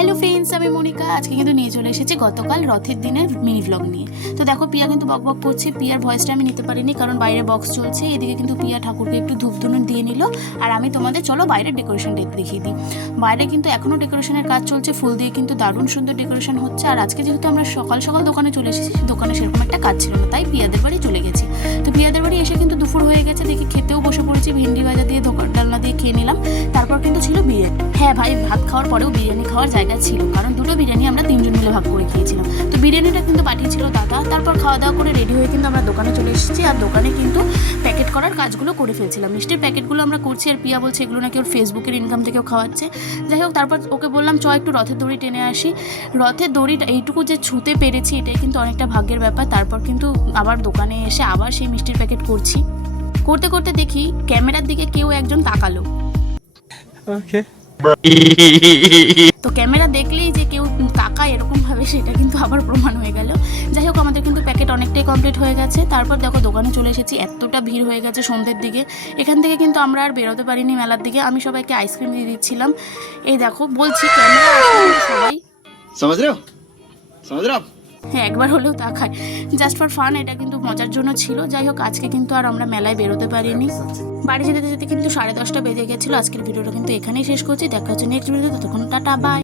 Hello friends আমি মনিকা। আজকে কিন্তু নিয়ে চলে এসেছি গতকাল রথের দিনের মিনি ভ্লগ নিয়ে। তো দেখো, পিয়া কিন্তু বক বক করছে। পিয়ার ভয়েসটা আমি নিতে পারিনি, কারণ বাইরে বক্স চলছে। এদিকে কিন্তু পিয়া ঠাকুরকে একটু ধূপ ধুনুন দিয়ে নিল। আর আমি তোমাদের, চলো বাইরের ডেকোরেশন দেখিয়ে দিই। বাইরে কিন্তু এখনও ডেকোরেশনের কাজ চলছে। ফুল দিয়ে কিন্তু দারুণ সুন্দর ডেকোরেশন হচ্ছে। আর আজকে যেহেতু আমরা সকাল সকাল দোকানে চলে এসেছি দোকানে সেরকম একটা কাজ ছিল না। তাই পিয়াদের বাড়ি চলে গেছি। তো পিয়াদের বাড়ি এসে কিন্তু দুপুর হয়ে গেছে। দেখি খেতেও বসে পড়েছি। ভেন্ডি ভাজা দিয়ে ডালনা দিয়ে খেয়ে নিলাম। তারপর কিন্তু ছিল বিরিয়ানি। হ্যাঁ ভাই, ভাত খাওয়ার পরেও বিরিয়ানি খাওয়ার জায়গা ছিল, কারণ দুটো বিরিয়ানি আমরা তিনজন মিলে ভাগ করে খেয়েছিলাম। তো বিরিয়ানিটা কিন্তু পাঠিয়েছিল দাদা, তারপর খাওয়া দাওয়া করে রেডি হয়ে কিন্তু আমরা দোকানে চলে এসেছি, আর দোকানে কিন্তু প্যাকেট করার কাজগুলো করে ফেলছিলাম। মিষ্টির প্যাকেটগুলো আমরা করছি, আর পিয়া বলছে এগুলো নাকি ওর ফেসবুকের ইনকাম থেকেও খাওয়াচ্ছে। যাই হোক, তারপর ওকে বললাম, চ, একটু রথের দড়ি টেনে আসি। রথের দড়িটা, এইটুকু যে ছুঁতে পেরেছি, এটাই কিন্তু অনেকটা ভাগ্যের ব্যাপার। তারপর কিন্তু আবার দোকানে এসে আবার সেই মিষ্টির প্যাকেট করছি। করতে করতে দেখি, ক্যামেরার দিকে কেউ একজন তাকালো। তো ক্যামেরা দেখলেই যে কেউ কাকা এরকম ভাবে সেটা কিন্তু আবার প্রমাণ হয়ে গেল। যাই হোক আমাদের কিন্তু প্যাকেট অনেকটাই কমপ্লিট হয়ে গেছে। তারপর দেখো দোকানে চলে এসেছি। এতটা ভিড় হয়ে গেছে সন্ধ্যের দিকে। এখান থেকে কিন্তু আমরা আর বেরোতে পারিনি মেলার দিকে। আমি সবাইকে আইসক্রিম দিয়ে দিচ্ছিলাম। এই দেখো বলছি ক্যামেরা সবাই। সমাজ রাও হ্যাঁ একবার হলেও তা খাই জাস্ট ফর ফান এটা কিন্তু মজার জন্য ছিল। যাই হোক, আজকে কিন্তু আর আমরা মেলায় বেরোতে পারিনি। বাড়ি যেতে যেতে কিন্তু সাড়ে দশটা বেজে গেছিল। আজকের ভিডিওটা কিন্তু এখানেই শেষ করছি। দেখা হচ্ছে নেক্সট ভিডিওতে ততক্ষণ টাটা বাই